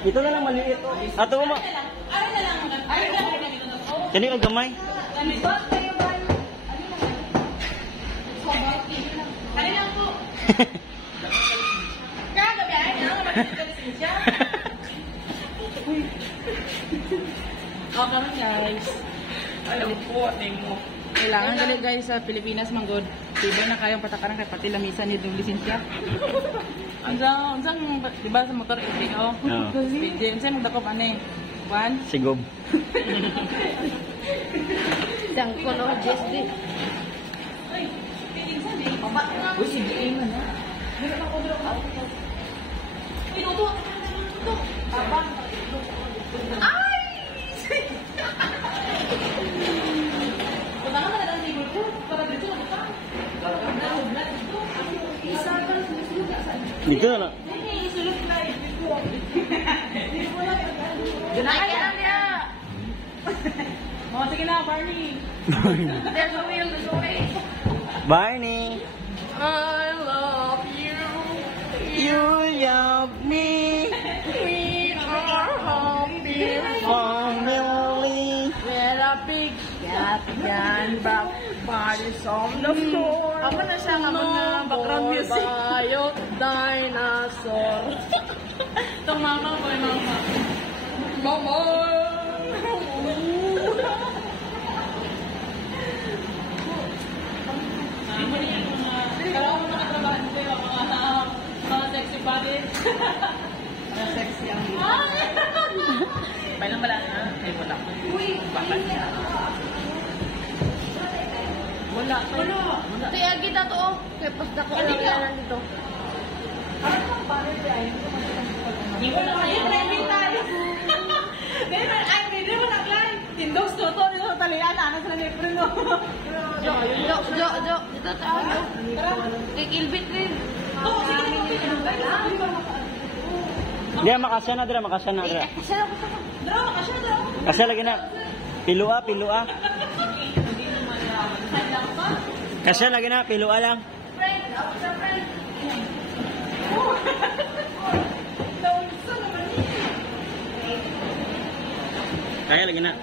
Ito na lang maliit. Ato mo. Kani ang gamay. Karon guys. Alam po mo. Kailangan gali guys sa Pilipinas manggod. Tibo na kayong patakaran kay pati lamisan ni yung lisensya. Unsang di ba sa motor FPO? Speed game say magdakop ani. One. Sigob. Sang kono JSD. Uy, sige man na. Ay! Punta naman na lang table ko. Para dito na buka. Dito na lang. Ganahan na niya. Oh, sige na, Barney. There's a wheel this way. Barney. I love you. You love me. We are happy. Finally. With a big cat and back bodies on the floor. Ako na siya nga mga background music. Bayot dinosaur. Itong mama ko, mama. Mama. Kala ko mga trabaho nito, mga sexy body. Mga sexy ang Bayan bala na. Ay, wala. Bakit? Wala. Kaya kita to. Kaya pas na ko lang dito. Hindi ko na kayo. Hindi mo nag-line. Tindos to. Dito sa talian. Ano sa nipre no? Jo. Dito tayo. Kay Kilbit rin. Oo, sige na. Dia makasya na dira, makasya na dira. Draw, kasya draw. Kasya lagi na. Pilua. Kasya lagi na, pilua lang. Friend, ako sa friend. Kaya lagi na.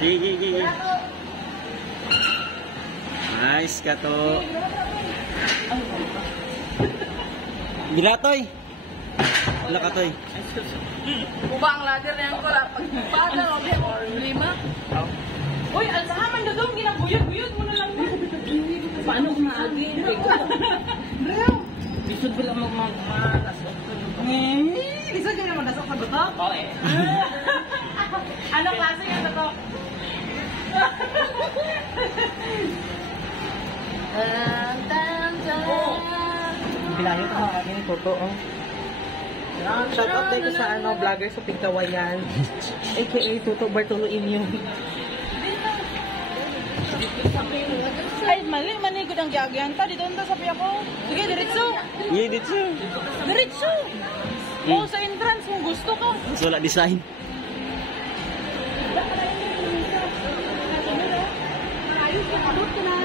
Sige. Nice ka to. Gilatoy. Wala ka toy. Uba ang ladder na yan ko. Pagpada o lima. Uy, alsahaman na doon. Ginabuyod mo na lang. Paano kumaagi? Bro! Bisod ko lang magmalasok. Bisod ka naman nasok ka ba? Oo eh. Anong klase yan na to? Bilayo ka mga kanyang totoo. Shout out tayo sa vlogger sa Pigkawayan. AKA Tuto Bartolo Inyo. Ay, maligod ang gagyan ta. Dito na sabi ako. Sige, diretso. Iya, dito. Diretso. O, sa entrance kung gusto ka. Wala design. Ayos ka, abot ka na.